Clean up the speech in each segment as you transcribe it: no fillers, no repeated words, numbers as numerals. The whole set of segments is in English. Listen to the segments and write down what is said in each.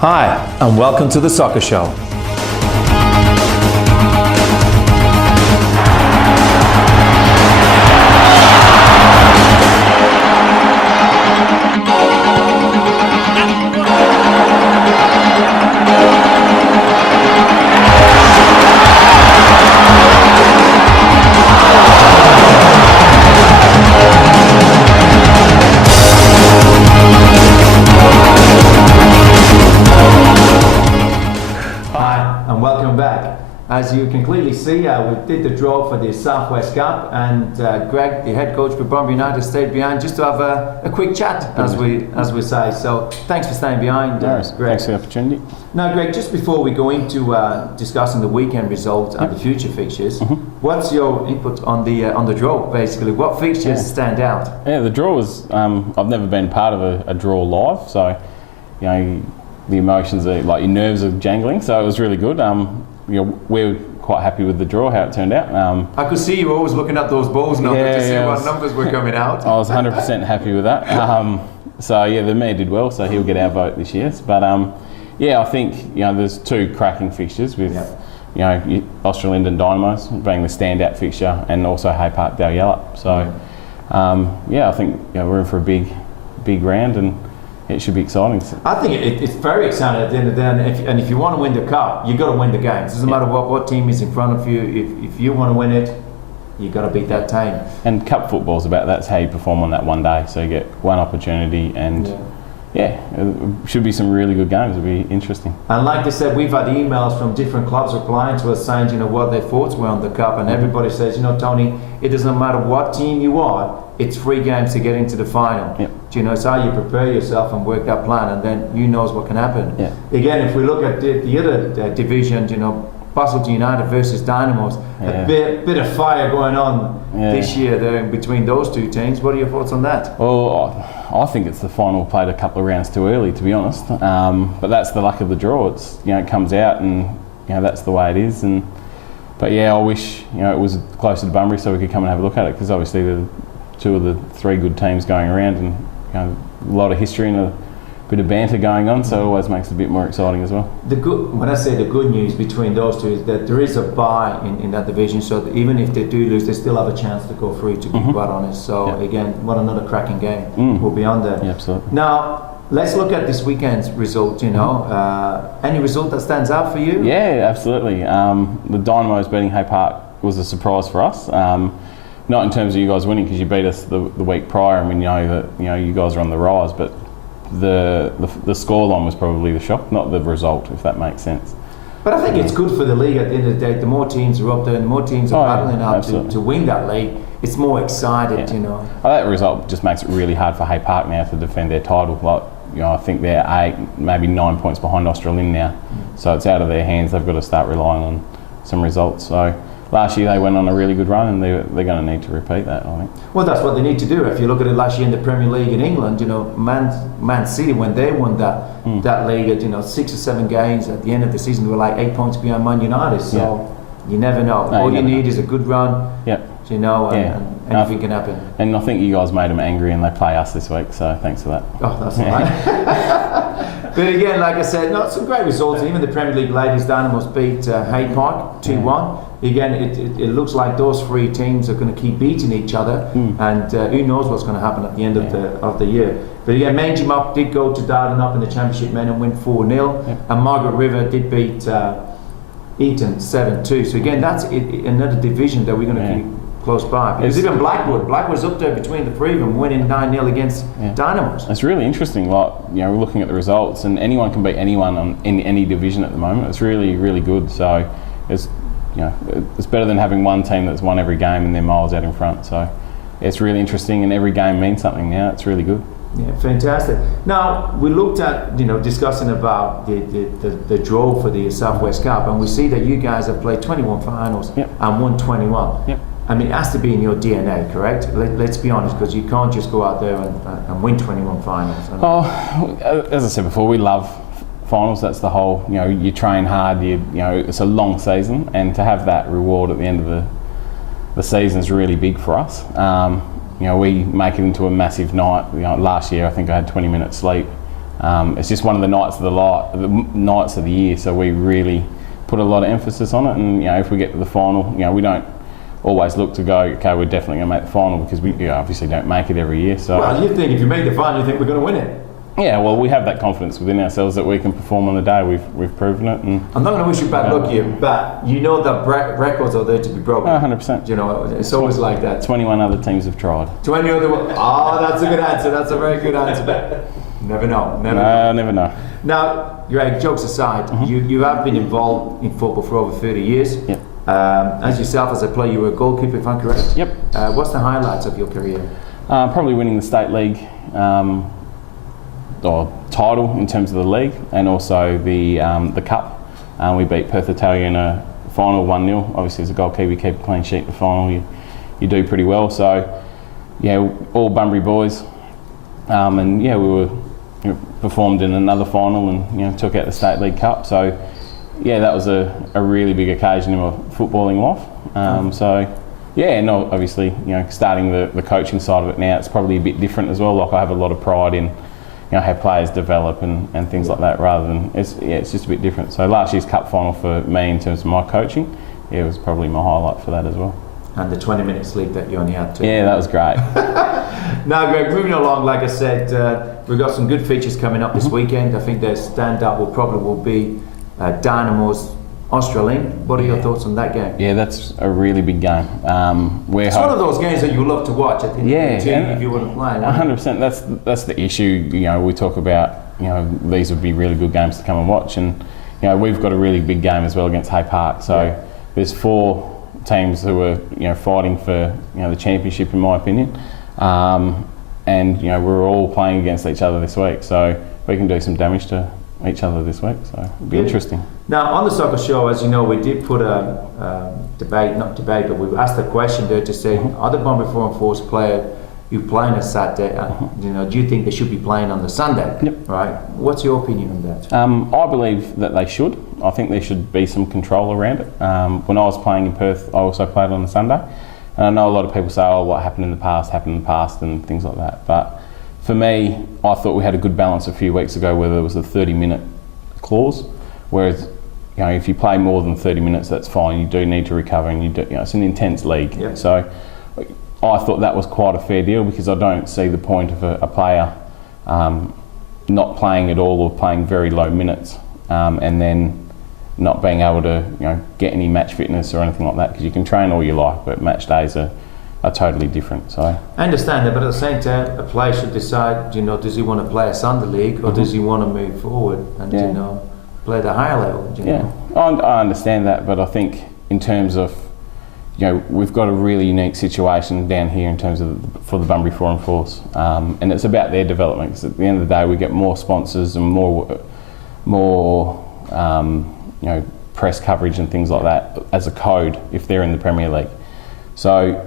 Hi, and welcome to The Soccer Show. As you can clearly see, we did the draw for the Southwest Cup, and Greg, the head coach for Bromby United, stayed behind just to have a quick chat, as we say. So thanks for staying behind, Greg. Thanks for the opportunity. Now, Greg, just before we go into discussing the weekend results and the future fixtures, what's your input on the draw? Basically, what fixtures stand out? Yeah, the draw was. I've never been part of a draw live, so the emotions are like your nerves are jangling. So it was really good. We're quite happy with the draw, how it turned out. I could see you always looking at those balls numbers to see what numbers were coming out. I was 100% happy with that. The mayor did well, so he'll get our vote this year. But I think there's two cracking fixtures with Austral Linden Dynamos being the standout fixture, and also Hay Park Dale Yallop. So I think we're in for a big round, and it should be exciting. I think it's very exciting at the end of the day, and if you want to win the cup, you've got to win the games. It doesn't matter what team is in front of you. If you want to win it, you've got to beat that team. And cup football's about that's how you perform on that one day. So you get one opportunity, and it should be some really good games. It'll be interesting. And like I said, we've had emails from different clubs replying to us saying, what their thoughts were on the cup, and everybody says, Tony, it doesn't matter what team you are. It's 3 games to get into the final. Yep. It's how you prepare yourself and work that plan, and then you knows what can happen. Yeah. Again, if we look at the other division, Busselton United versus Dynamos, a bit of fire going on this year there between those two teams. What are your thoughts on that? Well, I think it's the final played a couple of rounds too early, to be honest. But that's the luck of the draw. It's it comes out, and that's the way it is. But I wish it was closer to Bunbury so we could come and have a look at it, because obviously the 2 of the 3 good teams going around, and a lot of history and a bit of banter going on, so it always makes it a bit more exciting as well. When I say the good news between those two is that there is a bye in that division, so that even if they do lose, they still have a chance to go through, to be quite honest. So again, what another cracking game will be on there. Yeah, absolutely. Now, let's look at this weekend's result. Any result that stands out for you? Yeah, absolutely. The Dynamos beating Hay Park was a surprise for us. Not in terms of you guys winning, because you beat us the week prior, and we know that you guys are on the rise. But the scoreline was probably the shock, not the result, if that makes sense. But I think it's good for the league at the end of the day. The more teams are up there, and the more teams are battling out to win that league, it's more excited. That result just makes it really hard for Hay Park now to defend their title. I think they're 8, maybe 9 points behind Austral Lynn now, so it's out of their hands. They've got to start relying on some results. So last year they went on a really good run, and they're going to need to repeat that, I think. Well, that's what they need to do. If you look at it last year in the Premier League in England, Man City, when they won that league at 6 or 7 games at the end of the season, they were like 8 points behind Man United. So you never know. All you need is a good run. And anything can happen. And I think you guys made them angry, and they play us this week, so thanks for that. Oh, that's all right. But again, like I said, some great results. Even the Premier League ladies, Dynamos beat Hay Park 2-1. Again, it looks like those 3 teams are going to keep beating each other, and who knows what's going to happen at the end of the year. But again, Mangey Mop did go to Darden up in the Championship men and win 4-0, and Margaret River did beat Eton 7-2. So again, that's another division that we're going to keep close by. Because even Blackwood's up there between the 3 of them, winning 9-0 against Dynamos. It's really interesting. We're looking at the results, and anyone can beat anyone in any division at the moment. It's really, really good. So it's better than having one team that's won every game and they're miles out in front. So it's really interesting, and every game means something now. It's really good. Yeah, fantastic. Now, we looked at, discussing about the draw for the Southwest Cup, and we see that you guys have played 21 finals and won 21. Yep. I mean, it has to be in your DNA, correct? Let's be honest, because you can't just go out there and win 21 finals. As I said before, we love finals. That's the whole, you train hard, it's a long season, and to have that reward at the end of the season is really big for us. We make it into a massive night. Last year I think I had 20 minutes sleep it's just one of the nights of the year. So we really put a lot of emphasis on it. And if we get to the final, we don't always look to go, okay, we're definitely going to make the final, because we obviously don't make it every year. So well, you think if you make the final, you think we're going to win it. Yeah, well, we have that confidence within ourselves that we can perform on the day. We've proven it. And I'm not going to wish you bad luck here, but that records are there to be broken. 100%. It's always like that. 21 other teams have tried. 20 other ones. Oh, that's a good answer. That's a very good answer. Never know. Never know. Now, Greg, jokes aside, you have been involved in football for over 30 years. Yep. As yourself, as a player, you were a goalkeeper, if I'm correct? Yep. What's the highlights of your career? Probably winning the state league or title in terms of the league, and also the cup. We beat Perth Italia in a final 1-0. Obviously, as a goalkeeper, you keep a clean sheet in the final, you do pretty well. So, yeah, all Bunbury boys, and yeah, we were performed in another final and took out the state league cup. So, yeah, that was a really big occasion in my footballing life. So, yeah, and obviously, starting the coaching side of it now, it's probably a bit different as well. Like, I have a lot of pride in how players develop and things like that, rather than it's just a bit different. So last year's cup final for me in terms of my coaching, it was probably my highlight for that as well. And the 20-minute sleep that you only had to. Yeah, that was great. Now, Greg, moving along, like I said, we've got some good features coming up this weekend. I think the stand-up will be Dynamo's Australian. What are your thoughts on that game? Yeah, that's a really big game. It's one of those games that you love to watch. I think. Yeah, if you wouldn't play. 100%. That's the issue. We talk about. These would be really good games to come and watch, and we've got a really big game as well against Hay Park. So there's 4 teams who are fighting for the championship, in my opinion, and we're all playing against each other this week. So we can do some damage to each other this week. So it'll be interesting. Now, on the soccer show, as you know, we did put a debate, but we asked a question there to say, are the Bunbury Forum Force player who playing on Saturday, do you think they should be playing on the Sunday? Yep. Right. What's your opinion on that? I believe that they should. I think there should be some control around it. When I was playing in Perth, I also played on the Sunday. And I know a lot of people say, oh, what happened in the past, and things like that. But for me, I thought we had a good balance a few weeks ago where there was a 30-minute clause, whereas if you play more than 30 minutes, that's fine. You do need to recover, and it's an intense league. Yeah. So I thought that was quite a fair deal, because I don't see the point of a player not playing at all or playing very low minutes and then not being able to get any match fitness or anything like that, because you can train all you like, but match days are totally different. So I understand that, but at the same time, a player should decide, does he want to play a Sunday league, or does he want to move forward and play the higher level? I understand that, but I think in terms of we've got a really unique situation down here in terms of for the Bunbury Forum Force, and it's about their development. Because at the end of the day, we get more sponsors and more press coverage and things like that as a code if they're in the Premier League. So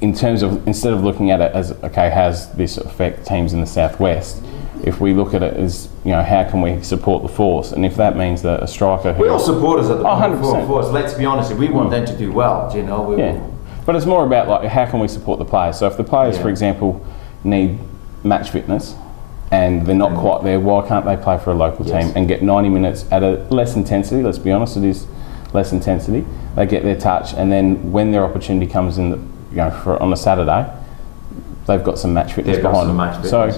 in terms of, instead of looking at it as, okay, how's this affect teams in the Southwest, if we look at it as, how can we support the force? And if that means that a striker who... We're all supporters of the 100%. force, let's be honest, if we want them to do well, But it's more about how can we support the players? So if the players, for example, need match fitness and they're not quite there, why can't they play for a local team and get 90 minutes at a less intensity? Let's be honest, it is less intensity. They get their touch, and then when their opportunity comes in, on a Saturday, they've got some match fitness behind them. So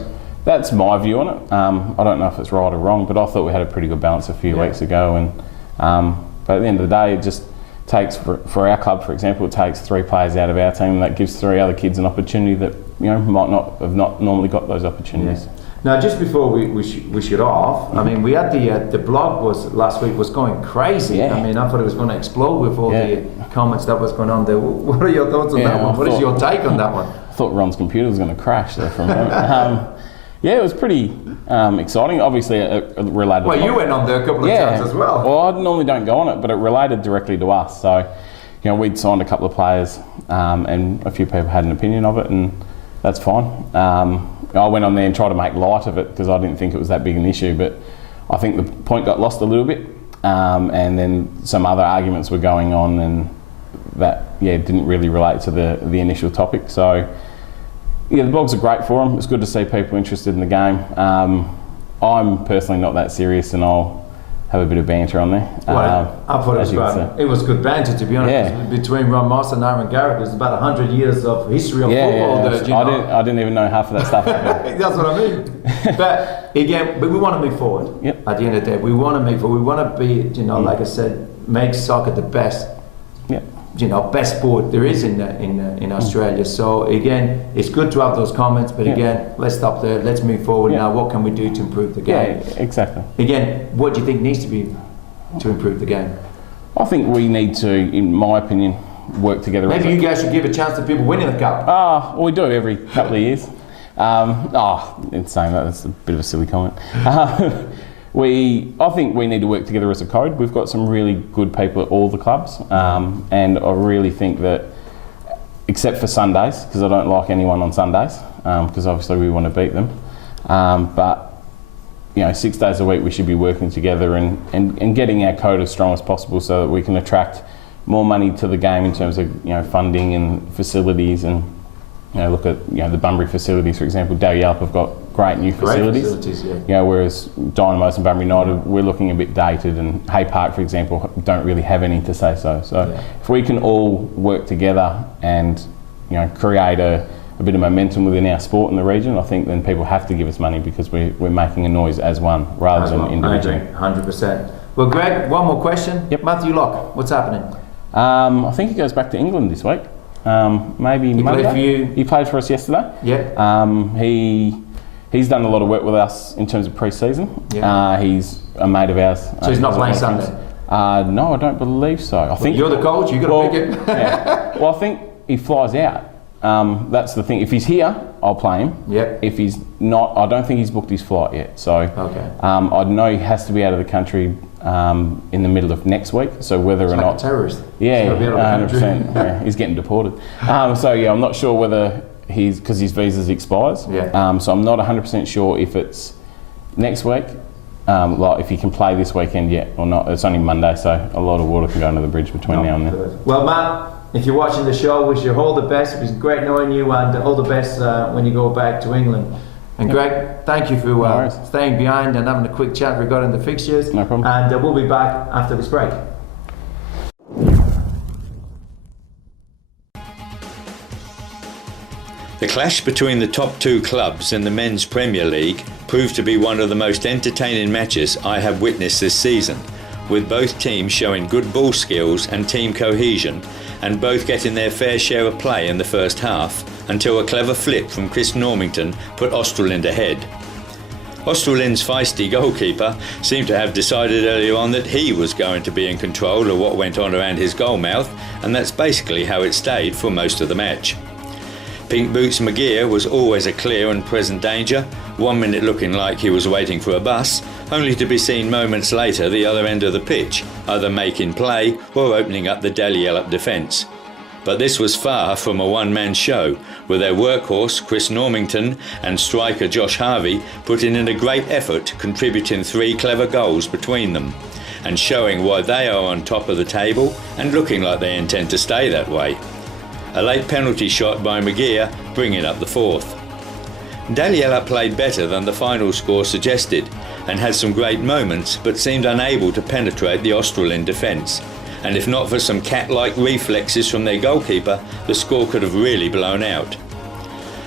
that's my view on it. I don't know if it's right or wrong, but I thought we had a pretty good balance a few weeks ago. And but at the end of the day, it just takes, for our club, for example, it takes 3 players out of our team, and that gives 3 other kids an opportunity that might not have normally got those opportunities. Yeah. Now, just before we shoot off, I mean, we had the blog last week was going crazy. Yeah. I mean, I thought it was going to explode with all the comments that was going on there. What are your thoughts on that one? What is your take on that one? I thought Ron's computer was going to crash there for a moment. Yeah, it was pretty exciting. Obviously, it related. Well, you went on there a couple of times as well. Well, I normally don't go on it, but it related directly to us. So, we'd signed a couple of players, and a few people had an opinion of it, and that's fine. I went on there and tried to make light of it because I didn't think it was that big an issue, but I think the point got lost a little bit, and then some other arguments were going on, and that didn't really relate to the initial topic. So. Yeah, the blogs are great for them. It's good to see people interested in the game. I'm personally not that serious, and I'll have a bit of banter on there. Well, I thought as you would say. it was good banter, to be honest. Yeah. Between Ron Moss and Aaron Garrett, there's about 100 years of history of football there. You know? I didn't even know half of that stuff. That's what I mean. But again, we want to move forward. Yep. At the end of the day, we want to move forward. We want to be, you know, like I said, make soccer the best. Yep. You know, best sport there is in Australia. So again, it's good to have those comments, but again, let's stop there. Let's move forward now. What can we do to improve the game? Yeah, exactly. Again, what do you think needs to be to improve the game? I think we need to, in my opinion, work together. Maybe you guys should give a chance to people winning the cup. Well, we do every couple of years. In saying that, that's a bit of a silly comment. I think we need to work together as a code. We've got some really good people at all the clubs, and I really think that, except for Sundays, because I don't like anyone on Sundays, because obviously we want to beat them. But 6 days a week we should be working together and getting our code as strong as possible so that we can attract more money to the game in terms of funding and facilities, and look at the Bunbury facilities, for example. Dalyellup have got great new facilities. Whereas Dynamos and Bunbury United, we're looking a bit dated, and Hay Park, for example, don't really have any to say so. So if we can all work together and create a bit of momentum within our sport in the region, I think then people have to give us money, because we're making a noise as one rather than individually. 100%. Well, Greg, one more question. Yep. Matthew Locke, what's happening? I think he goes back to England this week. Maybe He Monday. played for you? He played for us yesterday. Yeah. He's done a lot of work with us in terms of pre-season. Yeah. He's a mate of ours. So he's not playing Sunday? No, I don't believe so. I think you're the coach. You got to pick him. Yeah. Well, I think he flies out. That's the thing. If he's here, I'll play him. Yep. If he's not, I don't think he's booked his flight yet. So okay. I know he has to be out of the country in the middle of next week. So whether or not a terrorist. Yeah, 100%. Yeah, he's getting deported. I'm not sure whether because his visa expires. Yeah. So I'm not 100% sure if it's next week, like if he can play this weekend yet or not. It's only Monday, so a lot of water can go under the bridge between now and then. Well, Matt, if you're watching the show, wish you all the best. It was great knowing you, and all the best when you go back to England. And Greg, thank you for staying behind and having a quick chat regarding the fixtures. No problem. And we'll be back after this break. The clash between the top two clubs in the Men's Premier League proved to be one of the most entertaining matches I have witnessed this season, with both teams showing good ball skills and team cohesion, and both getting their fair share of play in the first half, until a clever flip from Chris Normington put Australind ahead. Australind's feisty goalkeeper seemed to have decided earlier on that he was going to be in control of what went on around his goal mouth, and that's basically how it stayed for most of the match. Pink Boots McGear was always a clear and present danger, 1 minute looking like he was waiting for a bus, only to be seen moments later the other end of the pitch, either making play or opening up the Dalyellup defence. But this was far from a one-man show, with their workhorse Chris Normington and striker Josh Harvey putting in a great effort, contributing 3 clever goals between them, and showing why they are on top of the table and looking like they intend to stay that way. A late penalty shot by McGear bringing up the 4th. Dalyellup played better than the final score suggested and had some great moments, but seemed unable to penetrate the Australind defence. And if not for some cat-like reflexes from their goalkeeper, the score could have really blown out.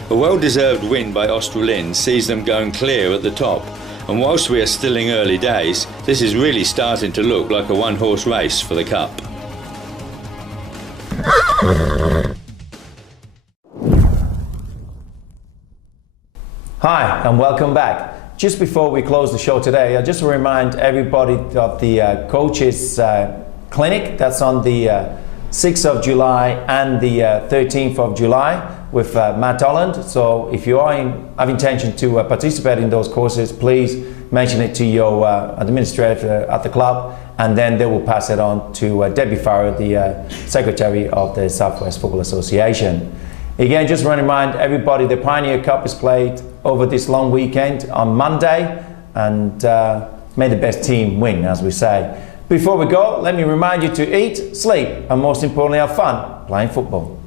A well-deserved win by Australind sees them going clear at the top, and whilst we are still in early days, this is really starting to look like a one-horse race for the Cup. Hi and welcome back. Just before we close the show today, I just remind everybody of the coaches clinic that's on the 6th of July and the 13th of July with Matt Holland. So if you have intention to participate in those courses, please mention it to your administrator at the club, and then they will pass it on to Debbie Farrow, the Secretary of the South West Football Association. Again, just want to remind everybody the Pioneer Cup is played over this long weekend on Monday, and may the best team win, as we say. Before we go, let me remind you to eat, sleep, and most importantly have fun playing football.